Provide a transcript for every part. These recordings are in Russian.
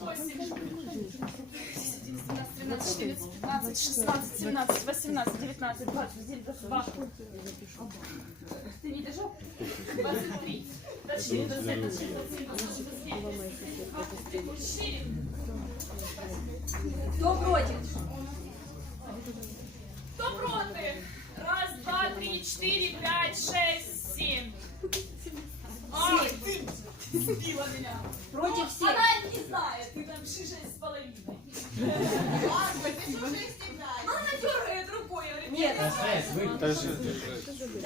восемь, девять, двенадцать, тринадцать, четырнадцать, пятнадцать, шестнадцать, семнадцать, восемнадцать, девятнадцать, двадцать, девять, двадцать два. Ты не двадцать семь, двадцать восемь, двадцать девять, двадцать три, двадцать четыре. Кто против? Кто проти? Раз, два, три, четыре, пять, шесть, семь. Ты сбила меня. Против всех. Она не знает, ты там шесть с половиной. Она дергает рукой. Нет. Да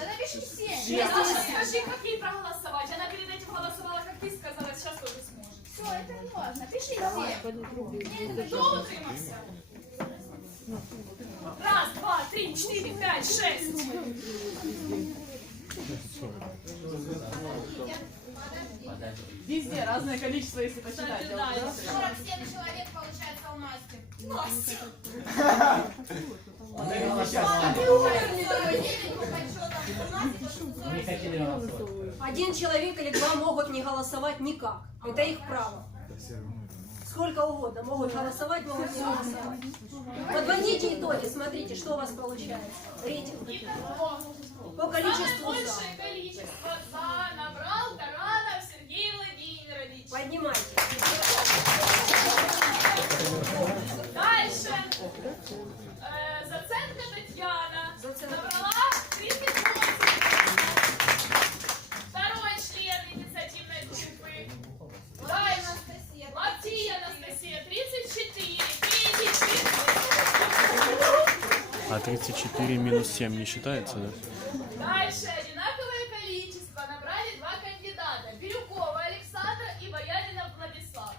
напиши все. Скажи, как ей проголосовать. Она перед этим голосовала, как ты сказала, сейчас тоже сможет. Все, это не важно. Пиши все. Кто утримався? Раз, два, три, четыре, пять, шесть. Везде разное количество, если посчитать. Кстати, да, я 47 человек получается у Насти. Настя. Ты умерли, по подсчетам. У Насти тут 40 Один человек или два могут не голосовать никак. Это их право. Сколько угодно. Могут голосовать, могут не голосовать. Подводите итоги, смотрите, что у вас получается. Рейтинг. По самое количеству за. большее количество за набрал Владимирович. Поднимайте. Дальше. Заценко Татьяна Заценко. набрала 38. Второй член инициативной группы. Дальше. Анастасия. Латия Анастасия 34. Третий А 34 минус 7 не считается, да? Дальше одинаковое количество набрали два кандидата. Бирюкова Александра и Бояринов Владислав.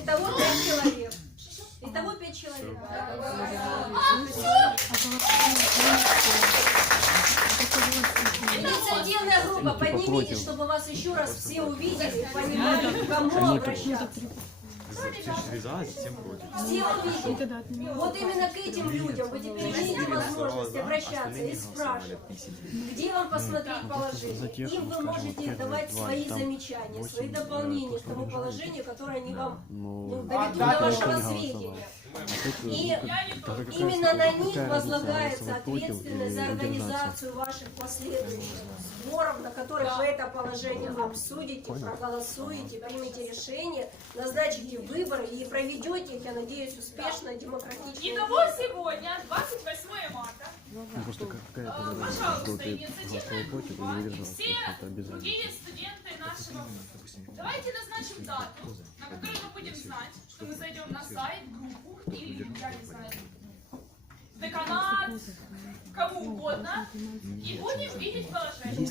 Итого пять человек. А, все! Инициативная группа, поднимите, чтобы вас еще раз все увидели, понимали, к кому обращаться. Все увидели. Вот именно к этим людям вы теперь имеете возможность обращаться и спрашивать, где вам посмотреть положение. Им вы можете давать свои замечания, свои дополнения к тому положению, которое они вам ну, доведут до вашего сведения. И именно на них возлагается ответственность за организацию ваших последующих сборов, на которых вы это положение обсудите, проголосуете, примете решение, назначите выборы и проведете их, я надеюсь, успешно, демократично. Итого сегодня, 28 марта, Ну, просто как- какая-то э, разница, пожалуйста, инициативная группа. и все другие студенты нашего. Давайте назначим дату, на которой мы будем знать, что мы зайдем на сайт, группу или, я не знаю, в деканат, кому угодно, и будем видеть положение.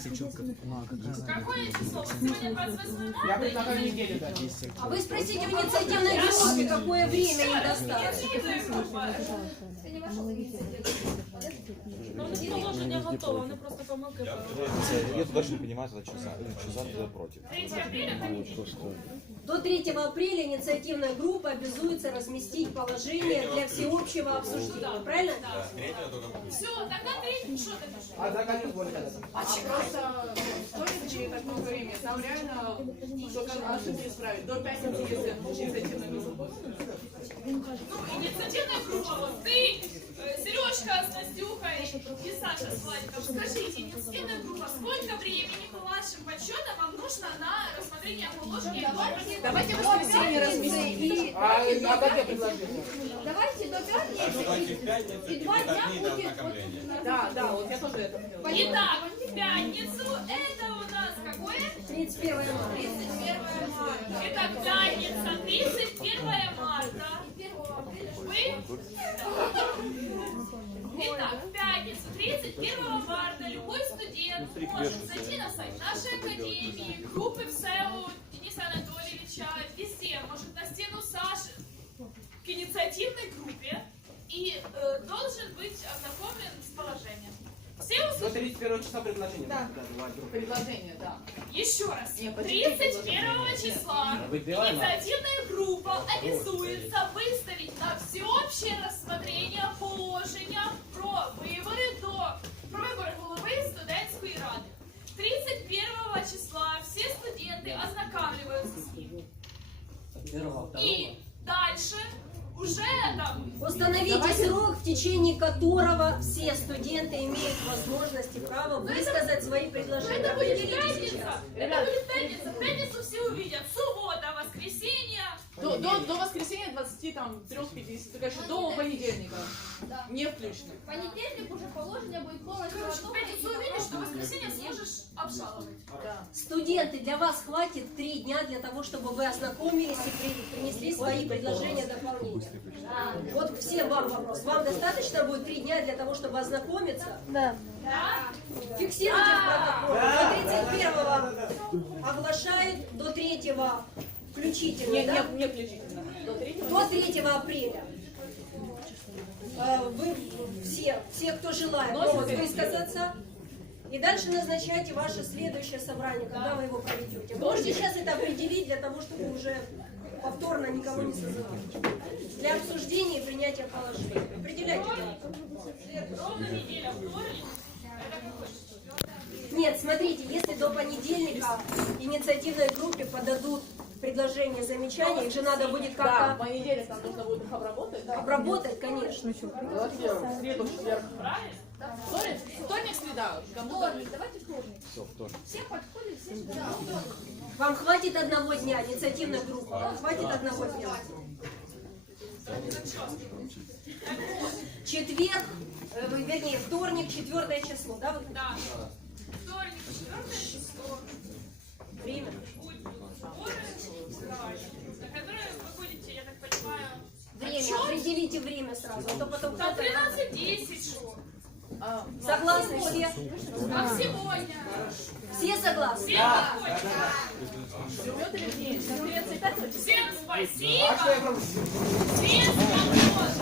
Какое число? Сегодня 28 Я марта. предлагаю и- неделю дать. А вы спросите в инициативной группе, какое время им достаточно. Ты не вошел в инициативу. Я туда даже не понимаю, что за, что за, против. 3 апреля понедельник. До 3 апреля инициативная группа обязуется разместить положение для всеобщего обсуждения. Правильно? Все, тогда ты что ты? А за это. А просто стоит ли так много времени? Там реально, что ошибки исправить. До пятницы, если инициативная группа. Ну, инициативная группа, вот ты, э, Сережка с Настюхой и Саша с Владиком. Скажите, инициативная группа, сколько времени по вашим подсчетам вам нужно на рассмотрение положения? Давайте в воскресенье разместим. А, а какие предложения? Давайте до пятницы. И два дня Да, да, вот я тоже это хотела. Итак, в пятницу это у нас какое? 31 марта. 31 марта. Итак, пятница, 31 марта. 1 апреля. Вы? Итак, в пятницу, 31 марта, любой студент может зайти на сайт нашей академии, группы в СЭУ Дениса Анатольевича, везде, может на стену Саши, к инициативной группе и э, должен быть ознакомлен с положением. Все До услышали? 31 числа предложение. Да. Предложение, да. Еще раз. Не, подождите, 31 числа инициативная группа обязуется выставить на всеобщее рассмотрение положення про вибори до про вибори голови студентської ради. 31 числа всі студенти ознакомлюються з ним. И дальше уже Установите срок, в течение которого все студенты имеют возможность и право высказать свои предложения. Это будет пятница. Это будет пятница. Пятницу все увидят. Суббота, воскресенье. До, до, до воскресенья 20, там, 3-50, то, конечно, до понедельника. Не включно. В понедельник уже положение будет полностью Короче, в пятницу увидишь, что в воскресенье сможешь обжаловать. Да. Студенты, для вас хватит три дня для того, чтобы вы ознакомились и при- принесли свои предложения дополнения. Вот всем вам вопрос. Вам достаточно будет три дня для того, чтобы ознакомиться? Да? Фиксируйте в протоколе. До 31 оглашают, до 3 включительно, Не, да? не, не включительно. До 3 До 3 апреля. Э, Вы все, все, кто желает, могут высказаться. И дальше назначайте ваше следующее собрание, когда вы его проведете. Можете сейчас это определить для того, чтобы уже повторно никого не созывать. Для обсуждения и принятия положения. Определяйте. Ровно неделя, вторник. Это какой? Нет, смотрите, если до понедельника инициативной группе подадут предложения, замечания, их же надо будет Да, в как-то понедельник нам нужно будет их обработать. Да. обработать, конечно. В среду, в четверг. Вторник, вторник, среда. Вторник, давайте вторник. Все, вторник. Все подходят, все сюда. Вам хватит одного дня, инициативная группа, вам хватит одного дня. Четверг, э, вернее, вторник, четвертое число, да? Да. Вторник, четвертое число. Время. На которые вы будете, я так понимаю, Время, определите время сразу, а то потом кто-то... 13-10 шо. А, Согласны все? Как сегодня. Все согласны? Всем начнется. Всем спасибо. Всем